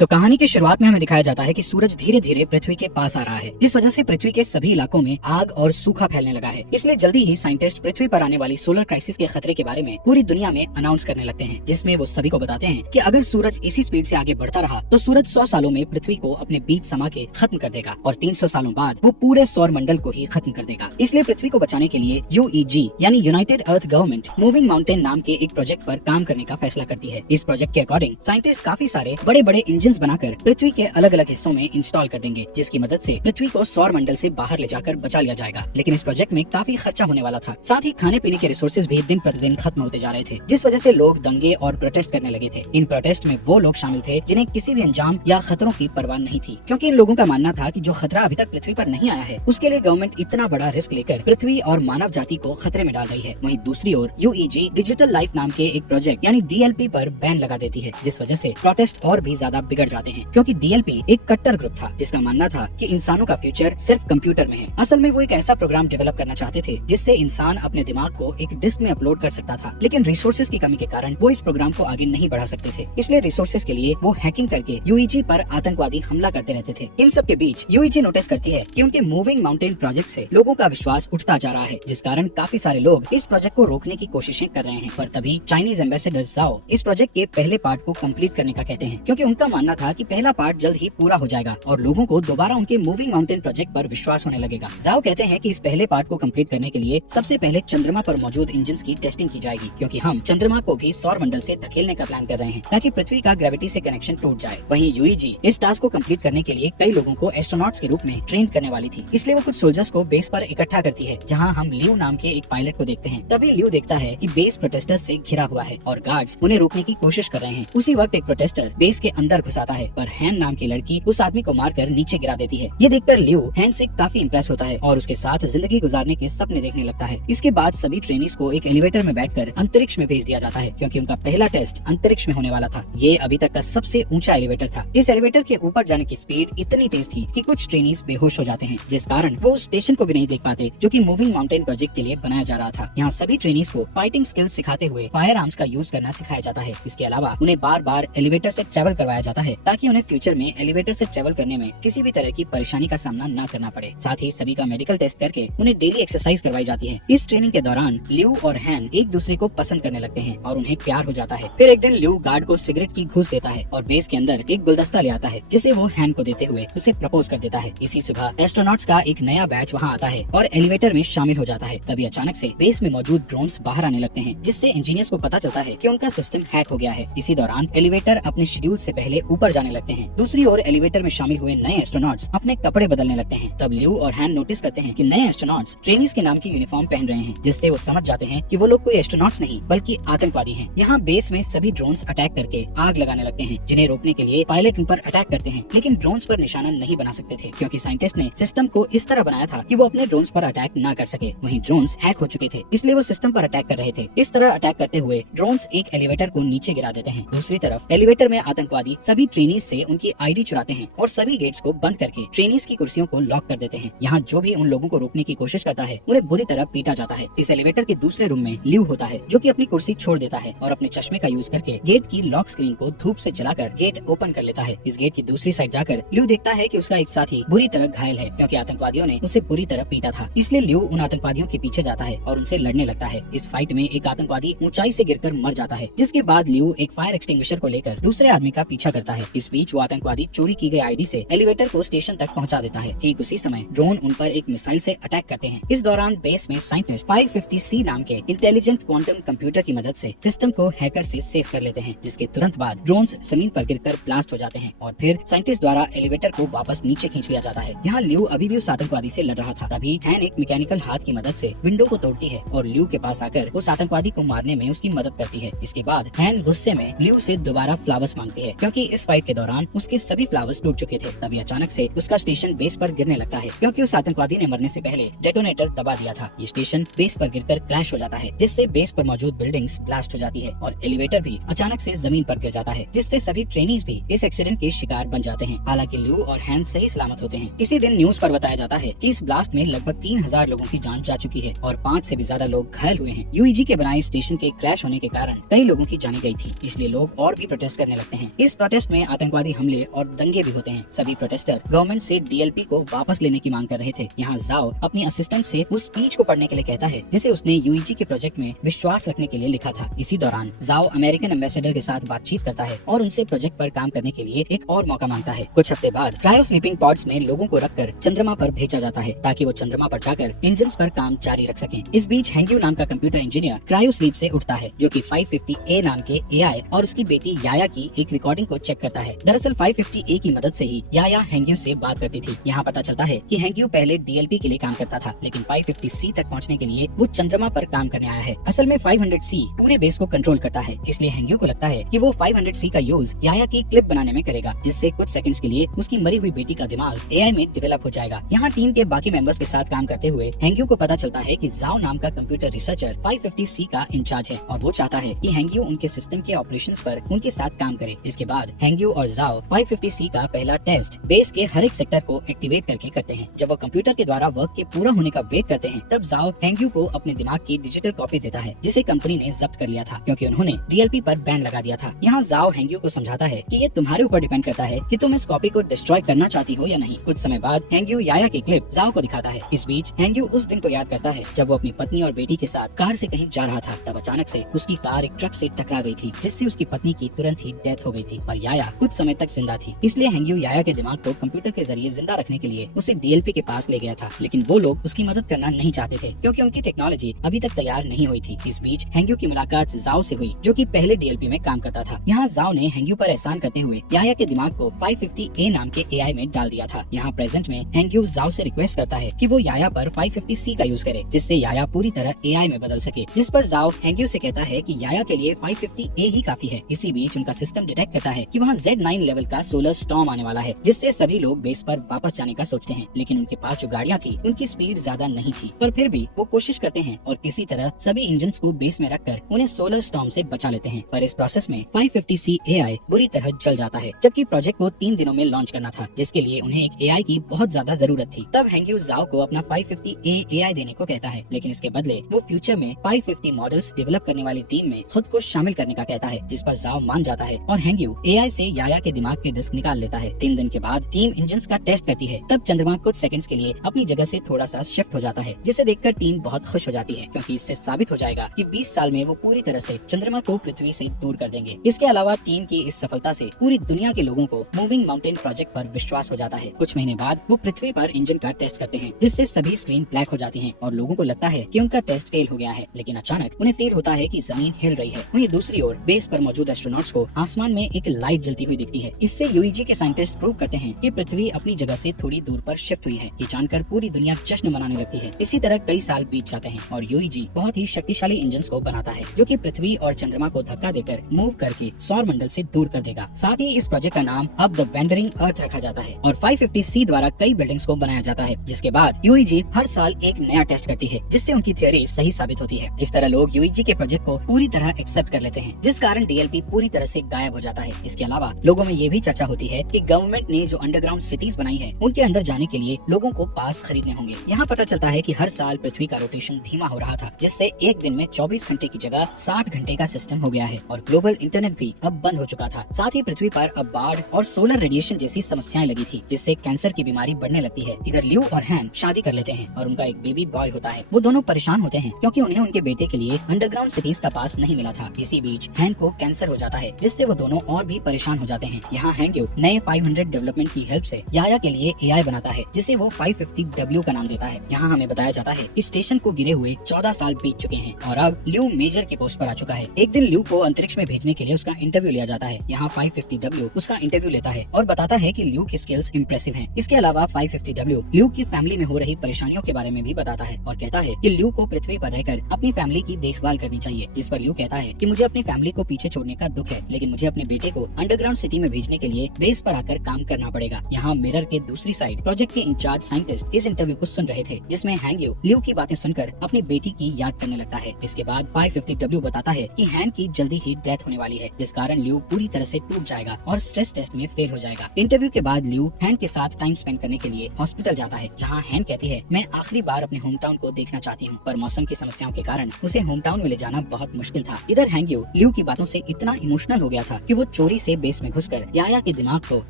तो कहानी की शुरुआत में हमें दिखाया जाता है कि सूरज धीरे धीरे पृथ्वी के पास आ रहा है, जिस वजह से पृथ्वी के सभी इलाकों में आग और सूखा फैलने लगा है। इसलिए जल्दी ही साइंटिस्ट पृथ्वी पर आने वाली सोलर क्राइसिस के खतरे के बारे में पूरी दुनिया में अनाउंस करने लगते हैं, जिसमें वो सभी को बताते हैं कि अगर सूरज इसी स्पीड से आगे बढ़ता रहा तो सूरज 100 सालों में पृथ्वी को अपने बीच समा के खत्म कर देगा और 300 सालों बाद वो पूरे सौर मंडल को ही खत्म कर देगा। इसलिए पृथ्वी को बचाने के लिए यूईजी यानी यूनाइटेड अर्थ गवर्नमेंट मूविंग माउंटेन नाम के एक प्रोजेक्ट पर काम करने का फैसला करती है। इस प्रोजेक्ट के अकॉर्डिंग साइंटिस्ट काफी सारे बड़े बड़े इंजन बनाकर पृथ्वी के अलग अलग हिस्सों में इंस्टॉल कर देंगे, जिसकी मदद से पृथ्वी को सौर मंडल से बाहर ले जाकर बचा लिया जाएगा। लेकिन इस प्रोजेक्ट में काफी खर्चा होने वाला था, साथ ही खाने पीने के रिसोर्सेज भी दिन प्रतिदिन खत्म होते जा रहे थे, जिस वजह से लोग दंगे और प्रोटेस्ट करने लगे थे। इन प्रोटेस्ट में वो लोग शामिल थे जिन्हें किसी भी अंजाम या खतरों की परवाह नहीं थी, क्योंकि इन लोगों का मानना था कि जो खतरा अभी तक पृथ्वी पर नहीं आया है उसके लिए गवर्नमेंट इतना बड़ा रिस्क लेकर पृथ्वी और मानव जाति को खतरे में डाल रही है। वहीं दूसरी ओर यूईजी डिजिटल लाइफ नाम के एक प्रोजेक्ट यानी डीएलपी पर बैन लगा देती है, जिस वजह से प्रोटेस्ट और भी ज्यादा बिगड़ जाते हैं, क्योंकि डीएलपी एक कट्टर ग्रुप था जिसका मानना था कि इंसानों का फ्यूचर सिर्फ कंप्यूटर में है। असल में वो एक ऐसा प्रोग्राम डेवलप करना चाहते थे जिससे इंसान अपने दिमाग को एक डिस्क में अपलोड कर सकता था, लेकिन रिसोर्सेज की कमी के कारण वो इस प्रोग्राम को आगे नहीं बढ़ा सकते थे। इसलिए रिसोर्सेज के लिए वो हैकिंग करके यूईजी पर आतंकवादी हमला करते रहते थे। इन सब के बीच यूईजी नोटिस करती है कि उनके मूविंग माउंटेन प्रोजेक्ट से लोगों का विश्वास उठता जा रहा है, जिस कारण काफी सारे लोग इस प्रोजेक्ट को रोकने की कोशिशें कर रहे हैं। पर तभी चाइनीज एम्बेसडर जाओ इस प्रोजेक्ट के पहले पार्ट को कंप्लीट करने का कहते हैं, क्योंकि उनका मानना था कि पहला पार्ट जल्द ही पूरा हो जाएगा और लोगों को दोबारा उनके मूविंग माउंटेन प्रोजेक्ट पर विश्वास होने लगेगा। जाओ कहते हैं कि इस पहले पार्ट को कंप्लीट करने के लिए सबसे पहले चंद्रमा पर मौजूद इंजन्स की टेस्टिंग की जाएगी, क्योंकि हम चंद्रमा को भी सौर मंडल से धकेलने का प्लान कर रहे हैं ताकि पृथ्वी का ग्रेविटी से कनेक्शन टूट जाए। वहीं यूईजी इस टास्क को कंप्लीट करने के लिए कई लोगों को एस्ट्रोनॉट्स के रूप में ट्रेन करने वाली थी, इसलिए वो कुछ सोल्जर्स को बेस पर इकट्ठा करती है, जहाँ हम लियो नाम के एक पायलट को देखते हैं। तभी लियो देखता है कि बेस प्रोटेस्टर्स से घिरा हुआ है और गार्ड्स उन्हें रोकने की कोशिश कर रहे हैं। उसी वक्त एक प्रोटेस्टर बेस के अंदर घुस आता है, पर हैन नाम की लड़की उस आदमी को मारकर नीचे गिरा देती है। ये देखकर लियो हैन से काफी इंप्रेस होता है और उसके साथ जिंदगी गुजारने के सपने देखने लगता है। इसके बाद सभी ट्रेनीज को एक एलिवेटर में बैठकर अंतरिक्ष में भेज दिया जाता है, क्योंकि उनका पहला टेस्ट अंतरिक्ष में होने वाला था। ये अभी तक का सबसे ऊंचा एलिवेटर था। इस एलिवेटर के ऊपर जाने की स्पीड इतनी तेज थी कि कुछ ट्रेनीज बेहोश हो जाते हैं, जिस कारण वो उस स्टेशन को भी नहीं देख पाते जो कि मूविंग माउंटेन प्रोजेक्ट के लिए बनाया जा रहा था। यहाँ सभी ट्रेनीज को फाइटिंग स्किल्स सिखाते हुए फायर आर्म्स का यूज करना सिखाया जाता है। इसके अलावा उन्हें बार बार एलिवेटर से ट्रेवल करवाया जाता है, ताकि उन्हें फ्यूचर में एलिवेटर से ट्रेवल करने में किसी भी तरह की परेशानी का सामना न करना पड़े। साथ ही सभी का मेडिकल टेस्ट करके उन्हें डेली एक्सरसाइज करवाई जाती है। इस ट्रेनिंग के दौरान लियो और हैन एक दूसरे को पसंद करने लगते हैं और उन्हें प्यार हो जाता है। फिर एक दिन लियो गार्ड को सिगरेट की घूस देता है और बेस के अंदर एक गुलदस्ता ले आता है, जिसे वो हैन को देते हुए उसे प्रपोज कर देता है। इसी सुबह एस्ट्रोनॉट्स का एक नया बैच वहाँ आता है और एलिवेटर में शामिल हो जाता है। तभी अचानक से बेस में मौजूद ड्रोन्स बाहर आने लगते हैं, जिससे इंजीनियर्स को पता चलता है कि उनका सिस्टम हैक हो गया है। इसी दौरान एलिवेटर अपने शेड्यूल से पहले ऊपर जाने लगते हैं। दूसरी ओर एलिवेटर में शामिल हुए नए एस्ट्रोनॉट्स अपने कपड़े बदलने लगते हैं। तब लियो और हैन नोटिस करते हैं कि नए एस्ट्रोनॉट्स ट्रेनीज के नाम की यूनिफॉर्म पहन रहे हैं, जिससे वो समझ जाते हैं कि वो लोग कोई एस्ट्रोनॉट्स नहीं बल्कि आतंकवादी हैं। यहाँ बेस में सभी ड्रोन्स अटैक करके आग लगाने लगते हैं, जिन्हें रोकने के लिए पायलट उन पर अटैक करते हैं, लेकिन ड्रोन्स पर निशाना नहीं बना सकते थे, क्योंकि साइंटिस्ट ने सिस्टम को इस तरह बनाया था कि वो अपने ड्रोन्स पर अटैक न कर सके। वहीं ड्रोन्स हैक हो चुके थे, इसलिए वो सिस्टम पर अटैक कर रहे थे। इस तरह अटैक करते हुए ड्रोन्स एक एलिवेटर को नीचे गिरा देते हैं। दूसरी तरफ एलिवेटर में आतंकवादी सभी ट्रेनीज से उनकी आईडी चुराते हैं और सभी गेट्स को बंद करके ट्रेनीज की कुर्सियों को लॉक कर देते हैं। यहाँ जो भी उन लोगों को रोकने की कोशिश करता है उन्हें बुरी तरह पीटा जाता है। इस एलिवेटर के दूसरे रूम में लियो होता है, जो कि अपनी कुर्सी छोड़ देता है और अपने चश्मे का यूज करके गेट की लॉक स्क्रीन को धूप से जलाकर गेट ओपन कर लेता है। इस गेट की दूसरी साइड जाकर लियो देखता है कि उसका एक साथी बुरी तरह घायल है, क्योंकि आतंकवादियों ने उसे बुरी तरह पीटा था। इसलिए लियो उन आतंकवादियों के पीछे जाता है और उनसे लड़ने लगता है। इस फाइट में एक आतंकवादी ऊंचाई से गिरकर मर जाता है, जिसके बाद लियो एक फायर एक्सटिंग्विशर को लेकर दूसरे आदमी का पीछा करता है। इस बीच वो आतंकवादी चोरी की गई आईडी से एलिवेटर को स्टेशन तक पहुंचा देता है। ठीक उसी समय ड्रोन उन पर एक मिसाइल से अटैक करते हैं। इस दौरान बेस में साइंटिस्ट 550C नाम के इंटेलिजेंट क्वांटम कंप्यूटर की मदद से सिस्टम को हैकर से सेव कर लेते हैं, जिसके तुरंत बाद ड्रोन्स जमीन पर गिरकर ब्लास्ट हो जाते हैं और फिर साइंटिस्ट द्वारा एलिवेटर को वापस नीचे खींच लिया जाता है। यहाँ लियो अभी भी उस आतंकवादी से लड़ रहा था। तभी हैन एक मैकेनिकल हाथ की मदद से विंडो को तोड़ती है और लियो के पास आकर उस आतंकवादी को मारने में उसकी मदद करती है। इसके बाद हैन गुस्से में लियो से दोबारा फ्लावर्स मांगती है, क्योंकि इस फाइट के दौरान उसके सभी फ्लावर्स टूट चुके थे। तभी अचानक से उसका स्टेशन बेस पर गिरने लगता है, क्योंकि उस आतंकवादी ने मरने से पहले डेटोनेटर दबा दिया था। ये स्टेशन बेस पर गिरकर क्रैश हो जाता है, जिससे बेस पर मौजूद बिल्डिंग्स ब्लास्ट हो जाती है और एलिवेटर भी अचानक से जमीन पर गिर जाता है, जिससे सभी ट्रेनीज भी इस एक्सीडेंट के शिकार बन जाते हैं। हालांकि लियो और हैन सही सलामत होते हैं। इसी दिन न्यूज पर बताया जाता है कि इस ब्लास्ट में लगभग 3000 लोगों की जान जा चुकी है और 5 से भी ज्यादा लोग घायल हुए हैं। यूईजी के बनाए स्टेशन के क्रैश होने के कारण कई लोगों की जानें गई थी, इसलिए लोग और भी प्रोटेस्ट करने लगते हैं। इस प्रोटेस्ट प्रोटेस्ट में आतंकवादी हमले और दंगे भी होते हैं। सभी प्रोटेस्टर गवर्नमेंट से डीएलपी को वापस लेने की मांग कर रहे थे। यहाँ जाओ अपनी असिस्टेंट से उस स्पीच को पढ़ने के लिए कहता है जिसे उसने यूईजी के प्रोजेक्ट में विश्वास रखने के लिए लिखा था। इसी दौरान जाओ अमेरिकन एम्बेसडर के साथ बातचीत करता है और उनसे प्रोजेक्ट पर काम करने के लिए एक और मौका मांगता है। कुछ हफ्ते बाद क्रायो स्लीपिंग पॉड्स में लोगों को रखकर चंद्रमा पर भेजा जाता है ताकि वो चंद्रमा पर जाकर इंजन पर काम जारी रख सकें। इस बीच हेंग्यू नाम का कंप्यूटर इंजीनियर क्रायो स्लीप से उठता है, जो कि 550A नाम के एआई और उसकी बेटी याया की एक रिकॉर्डिंग को चेक करता है। दरअसल 550A की मदद से ही याया हेंग्यू से बात करती थी। यहाँ पता चलता है कि हेंग्यू पहले डीएलपी के लिए काम करता था, लेकिन 550C तक पहुँचने के लिए वो चंद्रमा पर काम करने आया है। असल में 500C पूरे बेस को कंट्रोल करता है, इसलिए हेंग्यू को लगता है कि वो 500C का यूज याया की क्लिप बनाने में करेगा, जिससे कुछ सेकंड्स के लिए उसकी मरी हुई बेटी का दिमाग एआई में डेवलप हो जाएगा। यहाँ टीम के बाकी मेंबर्स के साथ काम करते हुए हेंग्यू को पता चलता है कि जाओ नाम का कंप्यूटर रिसर्चर 550C का इंचार्ज है और वो चाहता है कि हेंग्यू उनके सिस्टम के ऑपरेशंस पर उनके साथ काम करे। इसके बाद हेंग्यू और जाओ 550C का पहला टेस्ट बेस के हर एक सेक्टर को एक्टिवेट करके करते हैं। जब वो कंप्यूटर के द्वारा वर्क के पूरा होने का वेट करते हैं, तब जाओ हेंग्यू को अपने दिमाग की डिजिटल कॉपी देता है, जिसे कंपनी ने जब्त कर लिया था क्योंकि उन्होंने डीएलपी पर बैन लगा दिया था। यहाँ जाओ हेंग्यू को समझाता है कि ये तुम्हारे ऊपर डिपेंड करता है कि तुम इस कॉपी को डिस्ट्रॉय करना चाहती हो या नहीं। कुछ समय बाद हेंग्यू याया की क्लिप जाओ को दिखाता है। इस बीच हेंग्यू उस दिन को याद करता है जब वो अपनी पत्नी और बेटी के साथ कार से कहीं जा रहा था। तब अचानक से उसकी कार एक ट्रक से टकरा गई थी, जिससे उसकी पत्नी की तुरंत ही डेथ हो गई थी और याया कुछ समय तक जिंदा थी। इसलिए हेंग्यू याया के दिमाग को कंप्यूटर के जरिए जिंदा रखने के लिए उसे डीएलपी के पास ले गया था, लेकिन वो लोग उसकी मदद करना नहीं चाहते थे क्योंकि उनकी टेक्नोलॉजी अभी तक तैयार नहीं हुई थी। इस बीच हेंग्यू की मुलाकात जाओ से हुई, जो कि पहले डीएलपी में काम करता था। यहाँ जाओ ने हेंग्यू पर एहसान करते हुए याया के दिमाग को 550A नाम के एआई में डाल दिया था। यहाँ प्रेजेंट में हेंग्यू जाओ से रिक्वेस्ट करता है कि वो याया पर 550C का यूज करे, जिससे याया पूरी तरह एआई में बदल सके, जिस पर जाओ हेंग्यू से कहता है कि याया के लिए 550A ही काफी है। इसी बीच उनका सिस्टम डिटेक्ट करता है कि वहाँ Z9 लेवल का सोलर स्टॉर्म आने वाला है, जिससे सभी लोग बेस पर वापस जाने का सोचते हैं, लेकिन उनके पास जो गाड़ियाँ थी उनकी स्पीड ज्यादा नहीं थी, पर फिर भी वो कोशिश करते हैं और किसी तरह सभी इंजन को बेस में रखकर उन्हें सोलर स्टॉर्म से बचा लेते हैं। पर इस प्रोसेस में 550C एआई बुरी तरह जल जाता है, जबकि प्रोजेक्ट को 3 दिनों में लॉन्च करना था, जिसके लिए उन्हें एक एआई की बहुत ज्यादा जरूरत थी। तब हेंग्यू जाओ को अपना 550A एआई देने को कहता है, लेकिन इसके बदले वो फ्यूचर में 550 मॉडल्स डेवलप करने वाली टीम में खुद को शामिल करने का कहता है, जिस पर जाओ मान जाता है और हेंग्यू एआई से याया के दिमाग के डिस्क निकाल लेता है। 3 दिन के बाद टीम इंजन का टेस्ट करती है। तब चंद्रमा कुछ सेकंड्स के लिए अपनी जगह से थोड़ा सा शिफ्ट हो जाता है, जिसे देखकर टीम बहुत खुश हो जाती है क्योंकि इससे साबित हो जाएगा कि 20 साल में वो पूरी तरह से चंद्रमा को पृथ्वी से दूर कर देंगे। इसके अलावा टीम की इस सफलता से पूरी दुनिया के लोगों को मूविंग माउंटेन प्रोजेक्ट पर विश्वास हो जाता है। कुछ महीने बाद वो पृथ्वी पर इंजन का टेस्ट करते हैं, जिससे सभी स्क्रीन ब्लैक हो जाती हैं और लोगों को लगता है कि उनका टेस्ट फेल हो गया है, लेकिन अचानक उन्हें फील होता है कि जमीन हिल रही है। वहीं दूसरी ओर बेस पर मौजूद एस्ट्रोनॉट्स को आसमान में एक लाइट जलती हुई दिखती है। इससे यूईजी के साइंटिस्ट प्रूव करते हैं कि पृथ्वी अपनी जगह से थोड़ी दूर पर शिफ्ट हुई है। ये जानकर पूरी दुनिया जश्न मनाने लगती है। इसी तरह कई साल बीत जाते हैं और यूईजी बहुत ही शक्तिशाली इंजन को बनाता है, जो कि पृथ्वी और चंद्रमा को धक्का देकर मूव करके सौर मंडल से दूर कर देगा। साथ ही इस प्रोजेक्ट का नाम अब द वेंडरिंग अर्थ रखा जाता है और 550C द्वारा कई बिल्डिंग्स को बनाया जाता है, जिसके बाद यूईजी हर साल एक नया टेस्ट करती है, जिससे उनकी थ्योरी सही साबित होती है। इस तरह लोग यूईजी के प्रोजेक्ट को पूरी तरह एक्सेप्ट कर लेते हैं, जिस कारण डीएलपी पूरी तरह से गायब हो जाता है। इसके अलावा लोगों में ये भी चर्चा होती है कि गवर्नमेंट ने जो अंडरग्राउंड सिटीज बनाई है, उनके अंदर जाने के लिए लोगों को पास खरीदने होंगे। यहाँ पता चलता है कि हर साल पृथ्वी का रोटेशन धीमा हो रहा था, जिससे एक दिन में 24 घंटे की जगह 60 घंटे का सिस्टम हो गया है और ग्लोबल इंटरनेट भी अब बंद हो चुका था। साथ ही पृथ्वी पर अब बाढ़ और सोलर रेडिएशन जैसी समस्याएं लगी थी, जिससे कैंसर की बीमारी बढ़ने लगती है। इधर ल्यू और हैन शादी कर लेते हैं और उनका एक बेबी बॉय होता है। वो दोनों परेशान होते हैं क्योंकि उन्हें उनके बेटे के लिए अंडरग्राउंड सिटीज का पास नहीं मिला था। इसी बीच हैन को कैंसर हो जाता है, जिससे वो दोनों और भी परेशान हो जाते हैं। यहाँ हैंग्यू नए 500 डेवलपमेंट की हेल्प से याया के लिए एआई बनाता है, जिसे वो 550W का नाम देता है। यहाँ हमें बताया जाता है कि स्टेशन को गिरे हुए 14 साल बीत चुके हैं और अब ल्यू मेजर के पोस्ट पर आ चुका है। एक दिन ल्यू को अंतरिक्ष में भेजने के लिए उसका इंटरव्यू लिया जाता है। यहाँ 550W उसका इंटरव्यू लेता है और बताता है कि ल्यू की स्किल्स इम्प्रेसिव हैं। इसके अलावा 550W ल्यू की फैमिली में हो रही परेशानियों के बारे में भी बताता है और कहता है कि ल्यू को पृथ्वी पर रहकर अपनी फैमिली की देखभाल करनी चाहिए। जिस पर ल्यू कहता है कि मुझे अपनी फैमिली को पीछे छोड़ने का दुख है, लेकिन मुझे अपने बेटे को अंडरग्राउंड सिटी में भेजने के लिए बेस पर आकर काम करना पड़ेगा। यहाँ मिरर के दूसरी साइड प्रोजेक्ट के इंचार्ज साइंटिस्ट इस इंटरव्यू को सुन रहे थे, जिसमें हैंग्यू ल्यू की बातें सुनकर अपनी बेटी की याद करने लगता है। इसके बाद 550W बताता है कि हैन की जल्दी ही डेथ होने वाली है, जिस कारण ल्यू पूरी तरह से टूट जाएगा और स्ट्रेस टेस्ट में फेल हो जाएगा। इंटरव्यू के बाद ल्यू हैन के साथ टाइम स्पेंड करने के लिए हॉस्पिटल जाता है, जहाँ हैन कहती है मैं आखिरी बार अपने होम टाउन को देखना चाहती हूँ, पर मौसम की समस्याओं के कारण उसे होम टाउन में ले जाना बहुत मुश्किल था। इधर हैंग्यू ल्यू की बातों से इतना इमोशनल हो गया था कि वो चोरी से के बेस में घुसकर याया के दिमाग को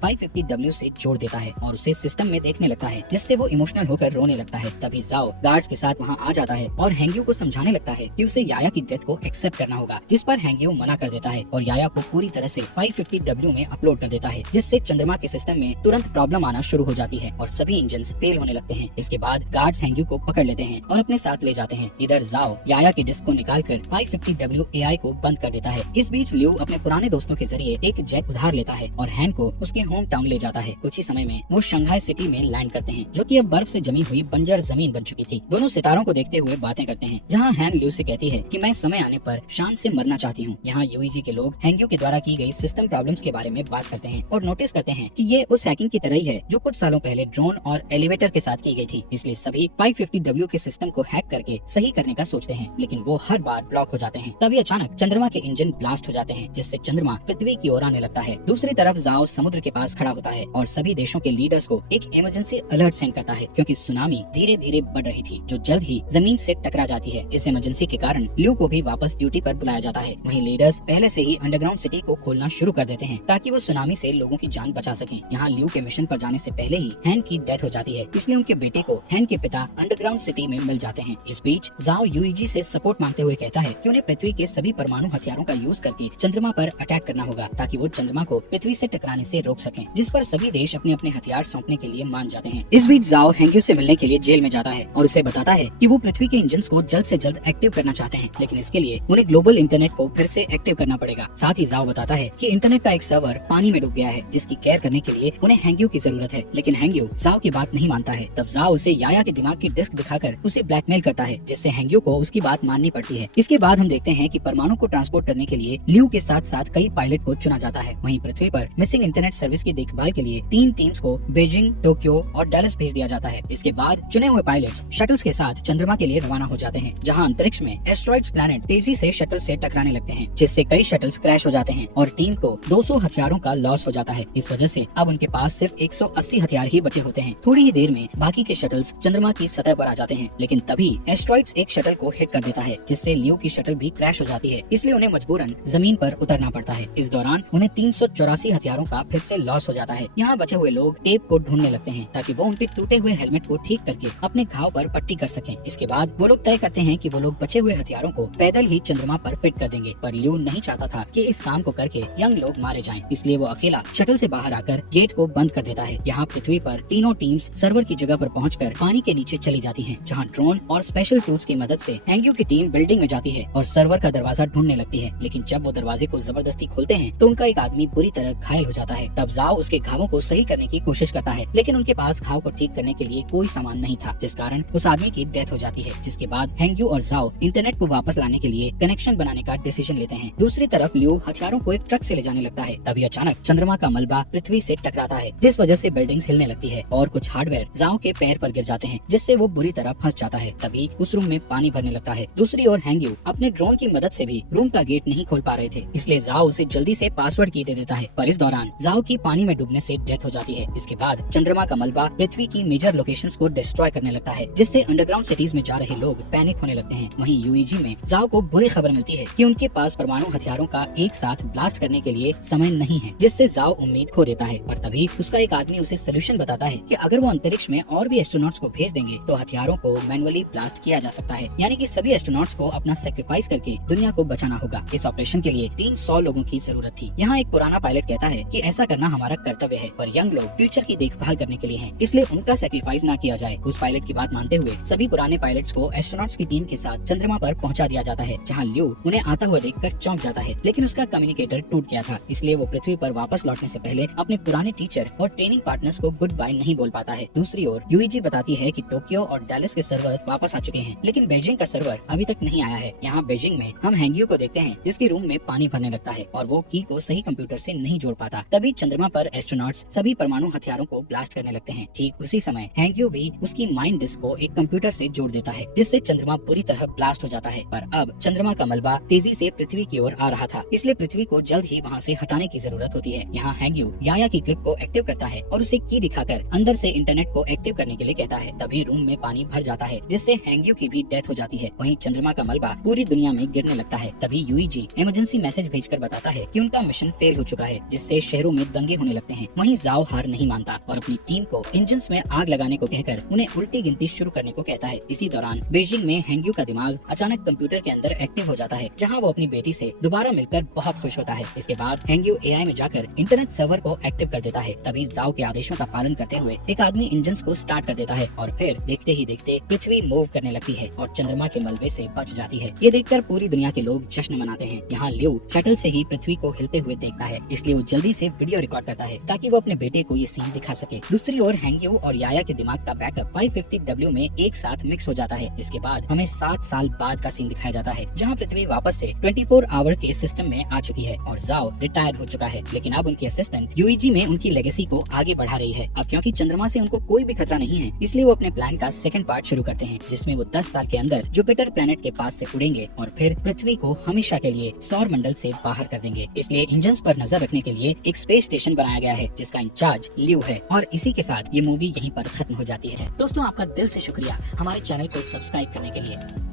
550W से जोड़ देता है और उसे सिस्टम में देखने लगता है, जिससे वो इमोशनल होकर रोने लगता है। तभी जाओ गार्ड्स के साथ वहाँ आ जाता है और हैंग्यू को समझाने लगता है कि उसे याया की डेथ को एक्सेप्ट करना होगा, जिस पर हैंग्यू मना कर देता है और याया को पूरी तरह से 550W में अपलोड कर देता है, जिससे चंद्रमा के सिस्टम में तुरंत प्रॉब्लम आना शुरू हो जाती है और सभी इंजन फेल होने लगते हैं। इसके बाद गार्ड्स हैंग्यू को पकड़ लेते हैं और अपने साथ ले जाते हैं। इधर जाओ याया के डिस्क को निकालकर 550W AI को बंद कर देता है। इस बीच लियो अपने पुराने दोस्तों के जरिए एक जेट उधार लेता है और हैन को उसके होम टाउन ले जाता है। कुछ ही समय में वो शंघाई सिटी में लैंड करते हैं, जो कि अब बर्फ से जमी हुई बंजर जमीन बन चुकी थी। दोनों सितारों को देखते हुए बातें करते हैं, जहाँ हैन लियो से कहती है कि मैं समय आने पर शान से मरना चाहती हूँ। यहाँ यूईजी के लोग हैंग्यू के द्वारा की गई सिस्टम प्रॉब्लम्स के बारे में बात करते हैं और नोटिस करते हैं कि ये उस हैकिंग की तरह ही है जो कुछ सालों पहले ड्रोन और एलिवेटर के साथ की गई थी। इसलिए सभी 550W के सिस्टम को हैक करके सही करने का सोचते हैं, लेकिन वो हर बार ब्लॉक हो जाते हैं। तभी अचानक चंद्रमा के इंजन ब्लास्ट हो जाते हैं, जिससे चंद्रमा पृथ्वी की ओर आने लगता है। दूसरी तरफ जाओ समुद्र के पास खड़ा होता है और सभी देशों के लीडर्स को एक इमरजेंसी अलर्ट सेंड करता है, क्योंकि सुनामी धीरे धीरे बढ़ रही थी जो जल्द ही जमीन से टकरा जाती है। इस इमरजेंसी के कारण लियो को भी वापस ड्यूटी पर बुलाया जाता है। वहीं लीडर्स पहले से ही अंडरग्राउंड सिटी को खोलना शुरू कर देते हैं ताकि वो सुनामी से लोगों की जान बचा सकें। यहाँ लियो के मिशन पर जाने से पहले ही हैन की डेथ हो जाती है, इसलिए उनके बेटे को हैन के पिता अंडरग्राउंड सिटी में मिल जाते हैं। इस बीच जाओ यूईजी से सपोर्ट मांगते हुए कहता है कि उन्हें पृथ्वी के सभी परमाणु हथियारों का यूज करके चंद्रमा पर अटैक करना होगा ताकि वो चंद्रमा को पृथ्वी से टकराने से रोक सकें, जिस पर सभी देश अपने अपने हथियार सौंपने के लिए मान जाते हैं। इस बीच जाओ हैंग्यू से मिलने के लिए जेल में जाता है और उसे बताता है कि वो पृथ्वी के इंजन को जल्द से जल्द एक्टिव करना चाहते हैं, लेकिन इसके लिए उन्हें ग्लोबल इंटरनेट को फिर से एक्टिव करना पड़ेगा। साथ ही जाओ बताता है कि इंटरनेट का एक सर्वर पानी में डूब गया है, जिसकी केयर करने के लिए उन्हें हैंग्यू की जरूरत है, लेकिन हैंग्यू जाओ की बात नहीं मानता है। तब जाओ उसे याया के दिमाग की डिस्क दिखाकर उसे ब्लैकमेल करता है, जिससे हैंग्यू को उसकी बात माननी पड़ती है। इसके बाद हम देखते हैं कि परमाणु को ट्रांसपोर्ट करने के लिए लियो के साथ साथ कई पायलट को चुना जाता है। वहीं पृथ्वी पर मिसिंग इंटरनेट सर्विस की देखभाल के लिए 3 टीम्स को बीजिंग, टोक्यो और डैलस भेज दिया जाता है। इसके बाद चुने हुए पायलट्स शटल्स के साथ चंद्रमा के लिए रवाना हो जाते हैं, जहां अंतरिक्ष में एस्ट्रॉइड्स प्लैनेट तेजी से शटल से टकराने लगते हैं, जिससे कई शटल्स क्रैश हो जाते हैं और टीम को 200 हथियारों का लॉस हो जाता है। इस वजह से अब उनके पास सिर्फ 180 हथियार ही बचे होते हैं। थोड़ी ही देर में बाकी के शटल्स चंद्रमा की सतह पर आ जाते हैं, लेकिन तभी एस्ट्रॉइड्स एक शटल को हिट कर देता है, जिससे लियो की शटल भी क्रैश हो जाती है। इसलिए उन्हें मजबूरन जमीन पर उतरना पड़ता है। इस दौरान उन्हें 384 हथियारों का फिर से लॉस हो जाता है। यहाँ बचे हुए लोग टेप को ढूंढने लगते हैं ताकि वो उनके टूटे हुए हेलमेट को ठीक करके अपने घाव पर पट्टी कर सकें। इसके बाद वो लोग तय करते हैं कि वो लोग बचे हुए हथियारों को पैदल ही चंद्रमा पर फिट कर देंगे, पर लियो नहीं चाहता था कि इस काम को करके यंग लोग मारे जाएं, इसलिए वो अकेला शटल से बाहर आकर गेट को बंद कर देता है। यहाँ पृथ्वी पर तीनों टीम्स सर्वर की जगह पर पहुंचकर पानी के नीचे चली जाती हैं, जहाँ ड्रोन और स्पेशल टूल्स की मदद से हैंग्यू की टीम बिल्डिंग में जाती है और सर्वर का दरवाजा ढूंढने लगती है। लेकिन जब वो दरवाजे को जबरदस्ती खोलते हैं तो उनका एक आदमी बुरी तरह घायल हो जाता है। तब जाओ उसके घावों को सही करने की कोशिश करता है, लेकिन उनके पास घाव को ठीक करने के लिए कोई सामान नहीं था, जिस कारण उस आदमी की डेथ हो जाती है। जिसके बाद हैंग्यू और जाओ इंटरनेट को वापस लाने के लिए कनेक्शन बनाने का डिसीजन लेते हैं। दूसरी तरफ लियो हथियारों को एक ट्रक से ले जाने लगता है। तभी अचानक चंद्रमा का मलबा पृथ्वी से टकराता है, जिस वजह से बिल्डिंग्स हिलने लगती है और कुछ हार्डवेयर जाओ के पैर पर गिर जाते हैं, जिससे वो बुरी तरह फंस जाता है। तभी उस रूम में पानी भरने लगता है। दूसरी ओर हैंग्यू अपने ड्रोन की मदद से भी रूम का गेट नहीं खोल पा रहे थे, इसलिए जाओ उसे जल्दी से पासवर्ड की दे देता है, पर इस दौरान जाओ की पानी में डूबने से डेथ हो जाती है। इसके बाद चंद्रमा का मलबा पृथ्वी की मेजर लोकेशंस को डिस्ट्रॉय करने लगता है, जिससे अंडरग्राउंड सिटीज में जा रहे लोग पैनिक होने लगते हैं। वहीं यूईजी में जाओ को बुरी खबर मिलती है कि उनके पास परमाणु हथियारों का एक साथ ब्लास्ट करने के लिए समय नहीं है, जिससे जाओ उम्मीद खो देता है। पर तभी उसका एक आदमी उसे सोल्यूशन बताता है कि अगर वो अंतरिक्ष में और भी एस्ट्रोनॉट्स को भेज देंगे तो हथियारों को मैनुअली ब्लास्ट किया जा सकता है, यानी कि सभी एस्ट्रोनॉट्स को अपना सेक्रीफाइस करके दुनिया को बचाना होगा। इस ऑपरेशन के लिए 300 लोगों की जरूरत थी। यहाँ एक पुराना पायलट कहता है कि ऐसा करना हमारा कर्तव्य है, पर यंग लोग फ्यूचर की देखभाल करने के लिए हैं, इसलिए उनका सेक्रीफाइस ना किया जाए। उस पायलट की बात मानते हुए सभी पुराने पायलट्स को एस्ट्रोनॉट्स की टीम के साथ चंद्रमा पर पहुंचा दिया जाता है, जहाँ लियो उन्हें आता हुआ देखकर चौंक जाता है, लेकिन उसका कम्युनिकेटर टूट गया था, इसलिए वो पृथ्वी पर वापस लौटने से पहले अपने पुराने टीचर और ट्रेनिंग पार्टनर्स को गुड बाय नहीं बोल पाता है। दूसरी ओर यूईजी बताती है कि टोक्यो और डैलस के सर्वर वापस आ चुके हैं, लेकिन बीजिंग का सर्वर अभी तक नहीं आया है। यहाँ बीजिंग में हम हैंग्यू को देखते हैं, जिसके रूम में पानी भरने लगता है और वो की को सही कंप्यूटर से नहीं जोड़ पाता। तभी चंद्रमा पर एस्ट्रोनॉट्स सभी परमाणु हथियारों को ब्लास्ट करने लगते हैं। ठीक उसी समय हैंग्यू भी उसकी माइंड डिस्क को एक कंप्यूटर से जोड़ देता है, जिससे चंद्रमा पूरी तरह ब्लास्ट हो जाता है। पर अब चंद्रमा का मलबा तेजी से पृथ्वी की ओर आ रहा था, इसलिए पृथ्वी को जल्द ही वहाँ से हटाने की जरूरत होती है। यहाँ हैंग्यू याया की क्लिप को एक्टिव करता है और उसे की दिखाकर अंदर से इंटरनेट को एक्टिव करने के लिए कहता है। तभी रूम में पानी भर जाता है, जिससे हैंग्यू की भी डेथ हो जाती है। वहीं चंद्रमा का मलबा पूरी दुनिया में गिरने लगता है। तभी यूईजी इमरजेंसी मैसेज भेजकर बताता है कि उनका मिशन फेल हो चुका है, जिससे शहरों में दंगे होने लगते हैं। वहीं जाओ हार नहीं मानता और अपनी टीम को इंजन में आग लगाने को कहकर उन्हें उल्टी गिनती शुरू करने को कहता है। इसी दौरान बीजिंग में हेंग्यू का दिमाग अचानक कंप्यूटर के अंदर एक्टिव हो जाता है, जहां वो अपनी बेटी से दोबारा मिलकर बहुत खुश होता है। इसके बाद हेंग्यू एआई में जाकर इंटरनेट सर्वर को एक्टिव कर देता है। तभी जाओ के आदेशों का पालन करते हुए एक आदमी इंजन को स्टार्ट कर देता है और फिर देखते ही देखते पृथ्वी मूव करने लगती है और चंद्रमा के मलबे से बच जाती है। ये देखकर पूरी दुनिया के लोग जश्न मनाते हैं। यहाँ ल्यू शटल से ही पृथ्वी को हिलते हुए देखता है, इसलिए वो जल्दी से वीडियो रिकॉर्ड करता है ताकि वो अपने बेटे को ये सीन दिखा सके। दूसरी ओर हेंग्यू और याया के दिमाग का बैकअप 550W में एक साथ मिक्स हो जाता है। इसके बाद हमें 7 साल बाद का सीन दिखाया जाता है, जहाँ पृथ्वी वापस से 24 आवर के सिस्टम में आ चुकी है और जाओ रिटायर हो चुका है। लेकिन अब उनकी असिस्टेंट यूईजी में उनकी लेगेसी को आगे बढ़ा रही है। अब क्योंकि चंद्रमा से उनको कोई भी खतरा नहीं है, इसलिए वो अपने प्लान का सेकंड पार्ट शुरू करते हैं, जिसमें वो 10 साल के अंदर जुपिटर प्लेनेट के पास से उड़ेंगे और फिर पृथ्वी को हमेशा के लिए सौर मंडल से बाहर कर देंगे। इसलिए इंजन पर नजर रखने के लिए एक स्पेस स्टेशन बनाया गया है, जिसका इंचार्ज ल्यू है। और इसी के साथ ये मूवी यहीं पर खत्म हो जाती है। दोस्तों, आपका दिल से शुक्रिया हमारे चैनल को सब्सक्राइब करने के लिए।